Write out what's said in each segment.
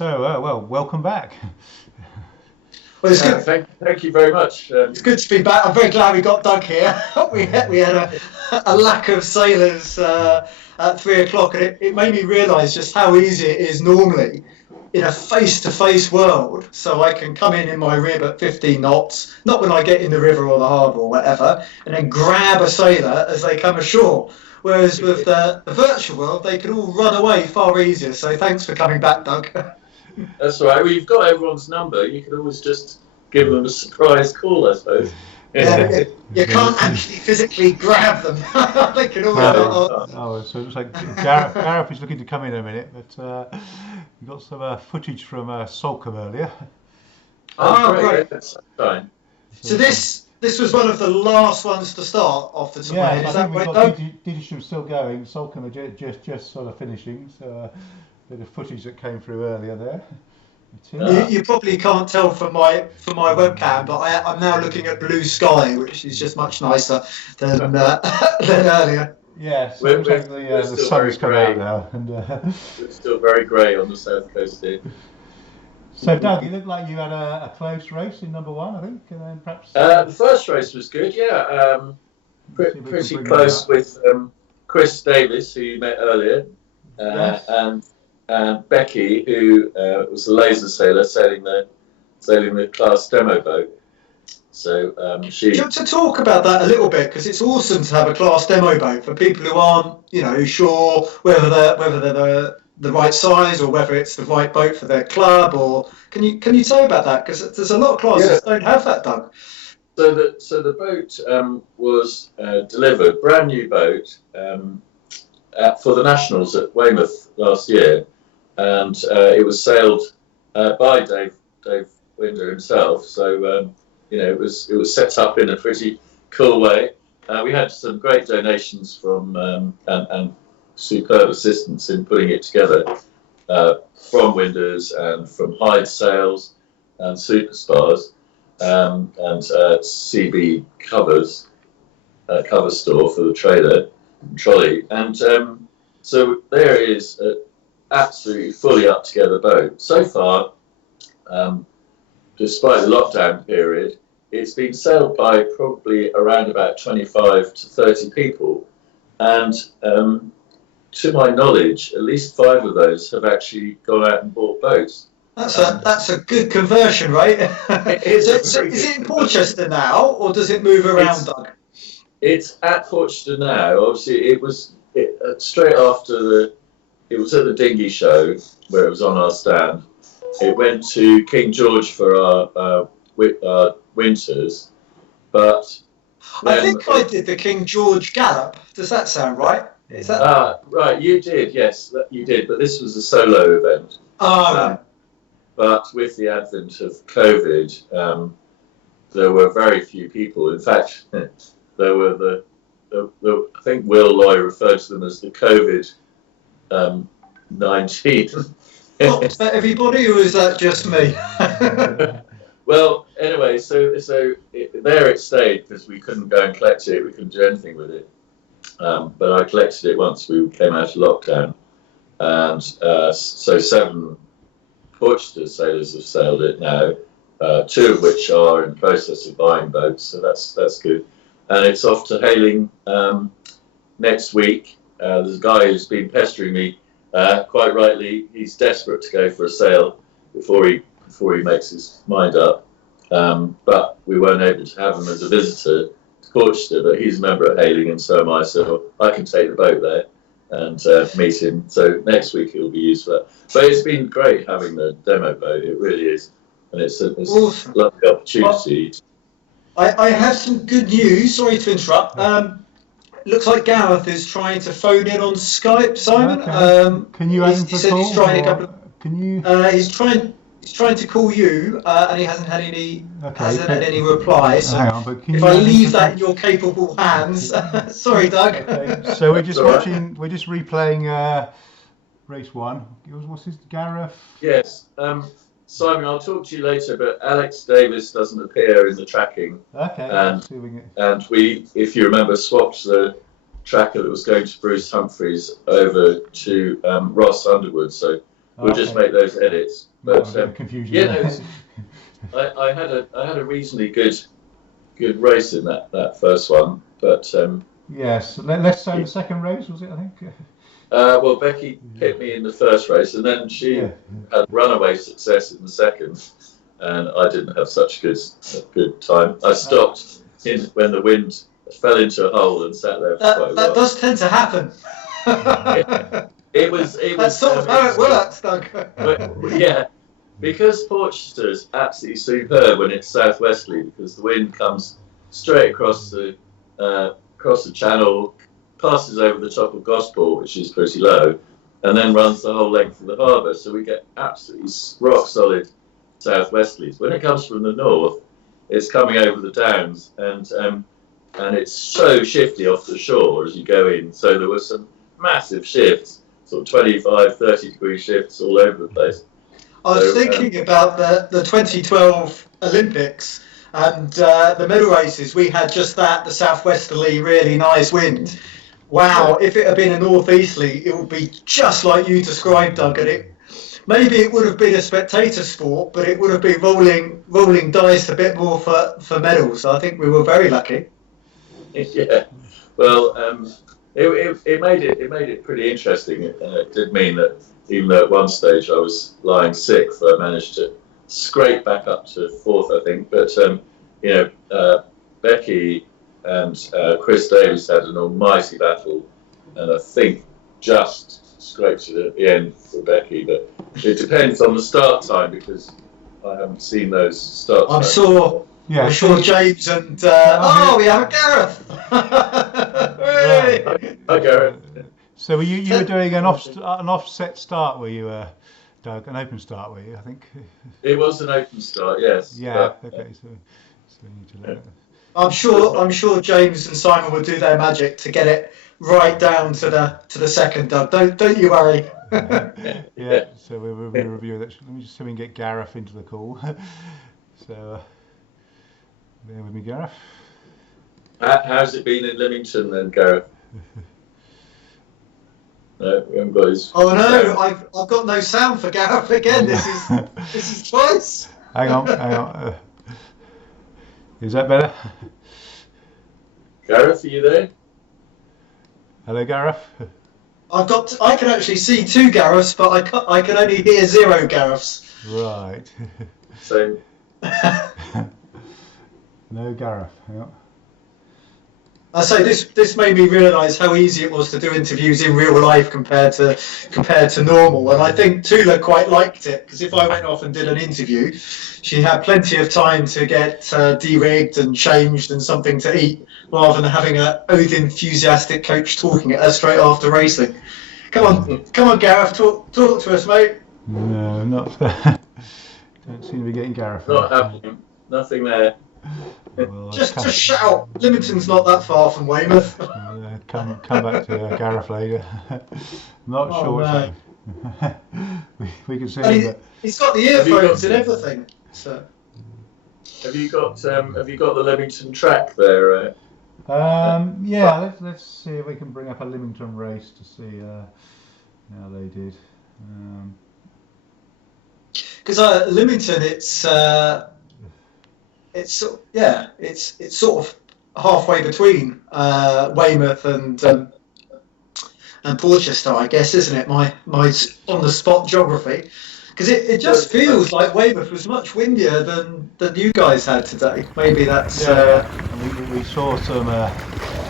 Well, welcome back. Well, it's good. Thank you very much. It's good to be back. I'm very glad we got Doug here. we had a lack of sailors at 3 o'clock, and it made me realise just how easy it is normally in a face-to-face world. So I can come in my rib at 15 knots, not when I get in the river or the harbour or whatever, and then grab a sailor as they come ashore. Whereas with the virtual world, they can all run away far easier. So thanks for coming back, Doug. That's all right. Well, you've got everyone's number. You can always just give them a surprise call, I suppose. Yeah, you can't actually physically grab them. They can all. So it looks like Gareth is looking to come in a minute, but we got some footage from Salcombe earlier. Great. That's fine. So this was one of the last ones to start off the time. Yeah, Is I that think we've right, got Doug? Digisham still going. Salcombe are just sort of finishing. So bit of footage that came through earlier there. You probably can't tell from my webcam, but I'm now looking at blue sky, which is just much nicer than earlier. Yes, we're the still sun's come very out now. And, It's still very grey on the south coast here. so, Doug, it looked like you had a close race in number one, I think, and then perhaps. The first race was good, yeah. Pretty close with Chris Davis, who you met earlier, Yes. and Becky, who was a laser sailor sailing the class demo boat. So she. Do you want to talk about that a little bit, because it's awesome to have a class demo boat for people who aren't, sure whether they're the right size or whether it's the right boat for their club. Or can you tell about that? Because there's a lot of classes that don't have that, Doug. So the boat was delivered, brand new boat, for the Nationals at Weymouth last year, and it was sailed by Dave Winder himself. So it was set up in a pretty cool way. We had some great donations from and superb assistance in putting it together from Winders and from Hyde Sails and Superspars and CB Covers cover store for the trailer and trolley. And so there is an absolutely fully up together boat. So far, despite the lockdown period, it's been sailed by probably around about 25 to 30 people. And to my knowledge, at least 5 of those have actually gone out and bought boats. That's a good conversion, right? Is it in Portchester now, or does it move around, Doug? It's at Portchester now. Obviously, it was straight after it was at the dinghy show where it was on our stand. It went to King George for our winters, but I think I did the King George Gallop. Does that sound right? Is that right? You did, yes, you did. But this was a solo event. But with the advent of COVID, there were very few people. In fact, there were I think Will Loy referred to them as the COVID 19. Not for everybody, or is that just me? Well, anyway, so there it stayed because we couldn't go and collect it. We couldn't do anything with it. But I collected it once we came out of lockdown, and so 7 Portchester sailors have sailed it now. 2 of which are in the process of buying boats, so that's good. And it's off to Hayling next week. There's a guy who's been pestering me, quite rightly. He's desperate to go for a sail before he makes his mind up. But we weren't able to have him as a visitor to Portchester, but he's a member at Hayling, and so am I. So I can take the boat there and meet him. So next week it'll be used for that. But it's been great having the demo boat. It really is, and it's a lovely opportunity. I have some good news. Sorry to interrupt. Looks like Gareth is trying to phone in on Skype, Simon. Okay. Can you aim for he said he's trying a couple of, Can you? He's trying to call you, and he hasn't had any replies. So hang on, but if I leave that in your capable hands, sorry, Doug. Okay. So we're just we're just replaying race 1. What's his Gareth? Yes. Simon, I'll talk to you later, but Alex Davis doesn't appear in the tracking. Okay. And we, if you remember, swapped the tracker that was going to Bruce Humphreys over to Ross Underwood. So We'll just make those edits. But confusion. yeah, no, I had a reasonably good race in that first one, but yes. Let's say the second race was it? I think. well, Becky hit me in the first race, and then she had runaway success in the second, and I didn't have such a good time. I stopped when the wind fell into a hole and sat there for quite a while. That does tend to happen. It was That's sort of how it works, Doug. Yeah, because Porchester is absolutely superb when it's southwesterly, because the wind comes straight across the channel, passes over the top of Gosport, which is pretty low, and then runs the whole length of the harbour. So we get absolutely rock solid southwesterlies. When it comes from the north, it's coming over the downs, and it's so shifty off the shore as you go in. So there were some massive shifts, sort of 25, 30 degree shifts all over the place. I was thinking about the 2012 Olympics and the medal races. We had just that, the southwesterly, really nice wind. Wow, if it had been a northeasterly, it would be just like you described, Doug. And maybe it would have been a spectator sport, but it would have been rolling dice a bit more for medals. I think we were very lucky. Yeah, well, it made it pretty interesting. It did mean that even though at one stage I was lying sixth, I managed to scrape back up to fourth, I think. But Becky and Chris Davis had an almighty battle, and I think just scraped it at the end for Becky. But it depends on the start time, because I haven't seen those start times. I'm sure James and we have a Gareth. Hi, Gareth. So were you were doing an offset start, were you, Doug? An open start, were you? I think. It was an open start, yes. Yeah. Okay. So you need to let it. I'm sure James and Simon will do their magic to get it right down to the second, Doug. Don't you worry. Yeah. So we'll review that. Let me just see if we can get Gareth into the call. So there with me, Gareth. How's it been in Leamington then, Gareth? No, we haven't got his. Oh no, I've got no sound for Gareth again. This is twice. Hang on. Is that better? Gareth, are you there? Hello, Gareth. I can actually see two Gareths, but I can only hear zero Gareths. Right. Same. No Gareth. Yeah. I say this made me realise how easy it was to do interviews in real life compared to normal, and I think Tula quite liked it, because if I went off and did an interview, she had plenty of time to get de-rigged and changed and something to eat, rather than having a oath enthusiastic coach talking at her straight after racing. Come on, Gareth, talk to us, mate. No, not. Don't seem to be getting Gareth. Not happening. Nothing there. Well, just shout. Leamington's not that far from Weymouth. Come back to Gareth later. Not sure. No. we can see him. He's got the earphones and everything. So. Have you got the Leamington track there? Yeah. Let's see if we can bring up a Leamington race to see how they did. Because Leamington, it's sort of halfway between Weymouth and Porchester, I guess, isn't it? My on the spot geography, because it just feels like Weymouth was much windier than you guys had today. Maybe that's. We saw some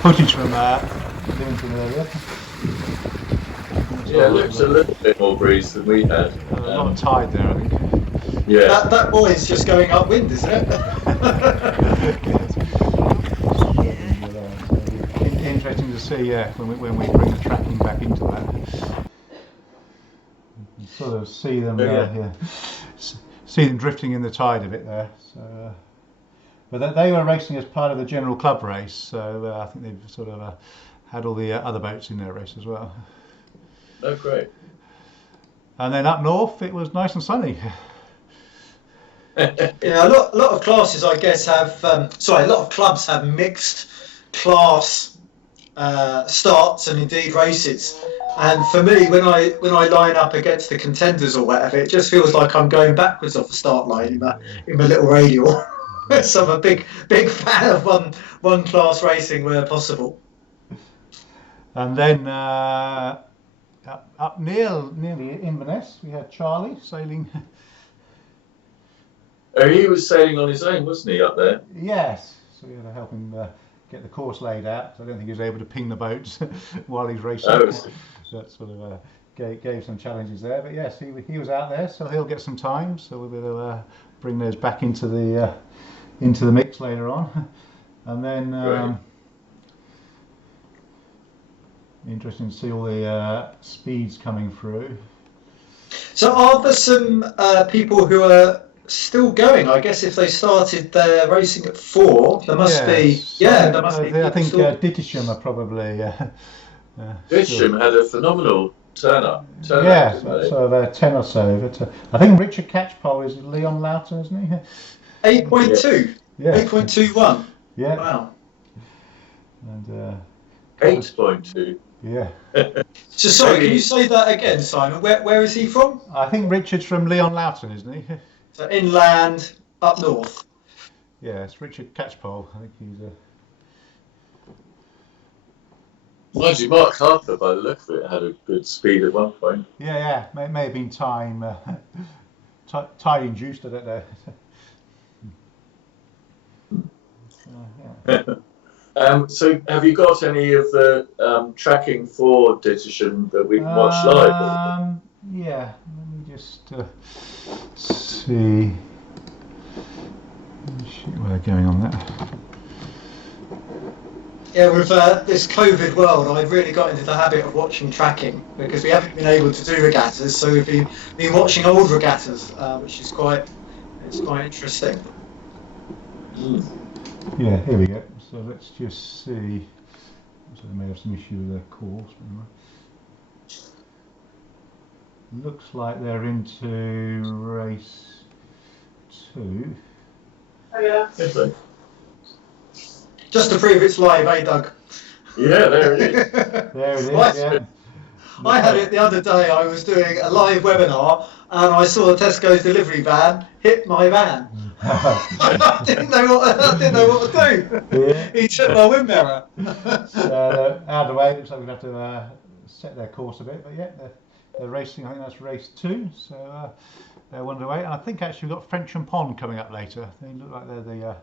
footage from Leamington earlier. Yeah, it looks a little bit more breeze than we had. A lot of tide there, I think. Yeah. That boy's just going upwind, isn't it? Interesting to see, when we bring the tracking back into that. You sort of see them, see them drifting in the tide a bit there. So, but they were racing as part of the general club race, so I think they've sort of had all the other boats in their race as well. Oh, great. And then up north, it was nice and sunny. Yeah, a lot of classes, I guess, have a lot of clubs have mixed class starts and indeed races. And for me, when I line up against the contenders or whatever, it just feels like I'm going backwards off the start line in my little radial. So I'm a big fan of one class racing where possible. And then up nearly Inverness, we had Charlie sailing. Oh, he was sailing on his own, wasn't he, up there? Yes, so we had to help him get the course laid out. So I don't think he was able to ping the boats while he's racing. Oh, That sort of gave some challenges there. But yes, he was out there, so he'll get some time. So we'll be able to bring those back into the mix later on. And then interesting to see all the speeds coming through. So are there some people who are still going? I guess if they started their racing at 4, there must be. Yeah, there must be. I think Dittisham are probably. Dittisham had a phenomenal turnout. Yeah, so 10 or so. But, I think Richard Catchpole is Leon Loughton, isn't he? 8.2. Yeah. 8.21. Yeah. Wow. And 8.2. yeah. So sorry, can you say that again, Simon? Where is he from? I think Richard's from Leon Loughton, isn't he? So inland, up north. Yeah, it's Richard Catchpole. I think he's Mind you, Mark Harper, by the look of it, had a good speed at one point. Yeah. May have been time induced. I don't know. So have you got any of the tracking for Dittisham that we can watch live? Yeah, let me just see. We're going on that. Yeah, with this COVID world, I've really got into the habit of watching tracking because we haven't been able to do regattas, so we've been watching old regattas, which is quite interesting. Yeah, here we go. So let's just see. So they may have some issue with their course. Looks like they're into race 2. Oh yeah. Just to prove it's live, eh, Doug? Yeah, there it is. There it is. Yeah. I had it the other day. I was doing a live webinar and I saw a Tesco's delivery van hit my van. I didn't know what to do. Yeah. He took my wind mirror. So out of the way, looks like we have to set their course a bit. But yeah, they're racing. I think that's race 2. So they're underway. And I think actually we've got Frensham Pond coming up later. They look like they're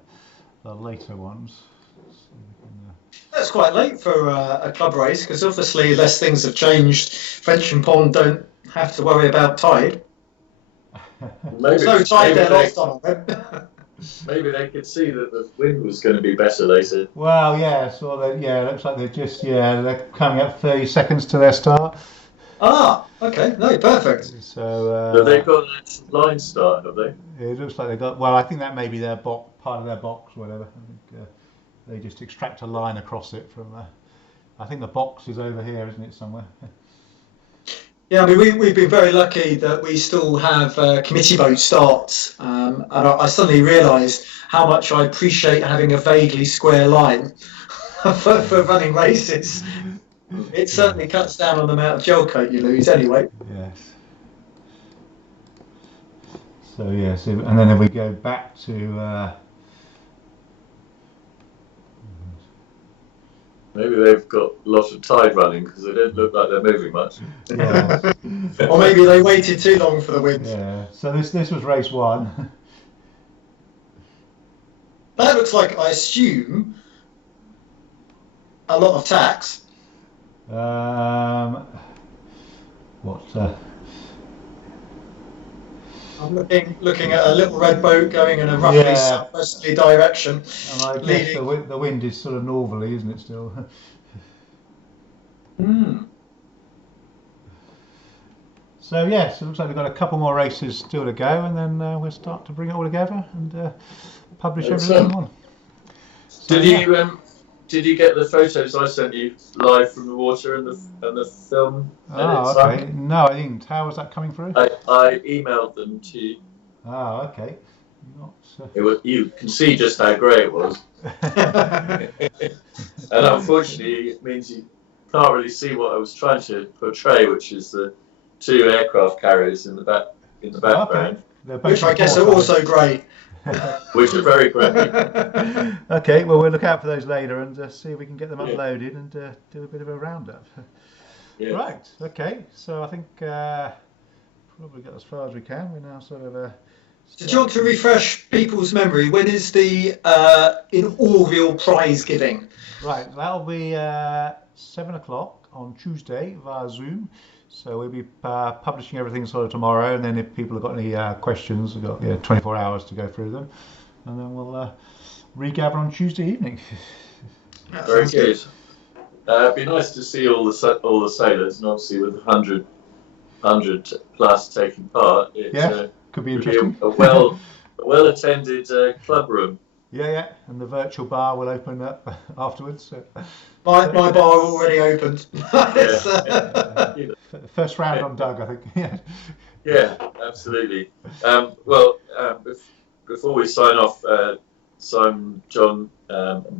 the later ones. That's quite late for a club race because obviously, unless things have changed, Frensham Pond don't have to worry about tide. There's no tide there last time. Maybe they could see that the wind was going to be better later. Well, yeah, so it looks like they're coming up 30 seconds to their start. Ah, okay, no, perfect. So they've got a line start, have they? It looks like they got. Well, I think that may be their part of their box, or whatever. I think they just extract a line across it from. I think the box is over here, isn't it, somewhere? Yeah, I mean, we've been very lucky that we still have committee boat starts, and I suddenly realised how much I appreciate having a vaguely square line for running races. It certainly cuts down on the amount of gel coat you lose anyway. Yes. So yeah, and then if we go back to maybe they've got a lot of tide running because they don't look like they're moving much. Yeah. Or maybe they waited too long for the wind. Yeah. So this was race 1. That looks like, I assume, a lot of tacks. I'm looking at a little red boat going in a roughly southwesterly direction. And I guess the wind is sort of northerly, isn't it, still? So yes, it looks like we've got a couple more races still to go, and then we'll start to bring it all together and publish everything on. So, Did you get the photos I sent you live from the water and the film? Oh, okay. No, I didn't. How was that coming through? I emailed them to you. Oh, okay. You can see just how grey it was. And unfortunately, it means can't really see what I was trying to portray, which is the 2 aircraft carriers in the background, which I guess are also great. which are very great. Okay, well, we'll look out for those later and see if we can get them uploaded and do a bit of a roundup. Yeah. Right, okay, so I think probably got as far as we can. We're now sort of... Did you want to refresh people's memory? When is the inaugural prize giving? Right, that'll be 7 o'clock on Tuesday via Zoom. So we'll be publishing everything sort of tomorrow, and then if people have got any questions, we've got 24 hours to go through them, and then we'll regather on Tuesday evening. Very good. It'd be nice to see all the sailors, and obviously with 100 plus taking part, it could be interesting. A well attended club room. Yeah, and the virtual bar will open up afterwards. So. My bar already opened. First round on Doug, I think. Yeah, absolutely. Before we sign off, Simon, John,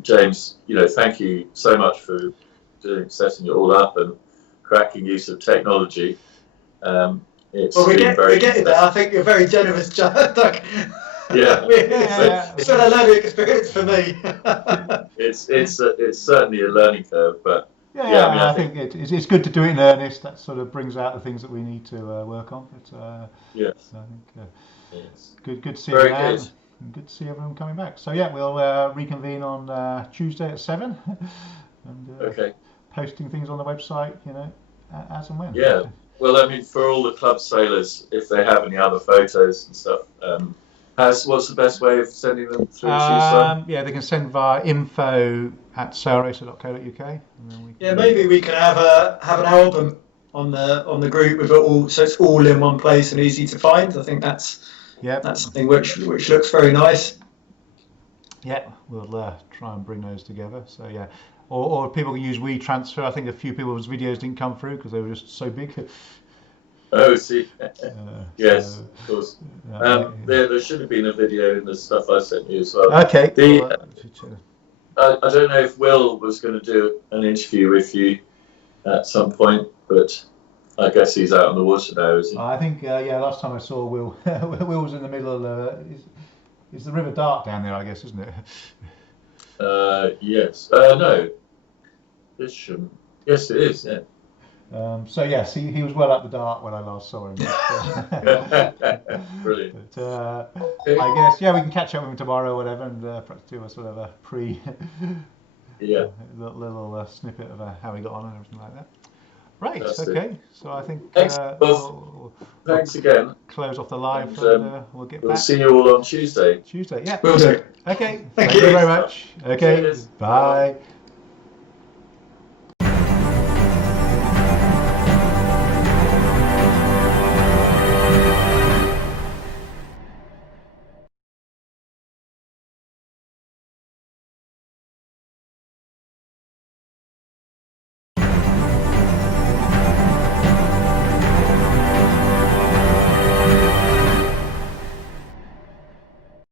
James, thank you so much for setting it all up and cracking use of technology. We're getting there. I think you're very generous, Doug. Yeah, it's been a learning experience for me. It's certainly a learning curve, but I think it's good to do it in earnest. That sort of brings out the things that we need to work on. But yes, I think yes. Good to see Very everyone. good. Good to see everyone coming back. So we'll reconvene on Tuesday at 7, and posting things on the website, as and when. Yeah. Well, I mean, for all the club sailors, if they have any other photos and stuff. What's the best way of sending them through to you, Simon? They can send via info@sailracer.co.uk. Maybe we can have an album on the group with it all, so it's all in one place and easy to find. I think that's something which looks very nice. Yeah, we'll try and bring those together. So or people can use WeTransfer. I think a few people's videos didn't come through because they were just so big. Oh, see. Yes, of course. There should have been a video in the stuff I sent you as well. Okay. I don't know if Will was going to do an interview with you at some point, but I guess he's out on the water now, is he? I think, last time I saw Will, Will was in the middle of is the River Dart down there, I guess, isn't it? Yes. No. This shouldn't. Yes, it is, yeah. So yes, he was well up the dart when I last saw him. Brilliant. But I guess we can catch up with him tomorrow or whatever, and perhaps do a sort of a little snippet of how he got on and everything like that. Right. Okay. So I think thanks again. Close off the live, and we'll get back. We'll see you all on Tuesday. Yeah. Will do. Okay. Thank you you very much. Okay. Cheers. Bye.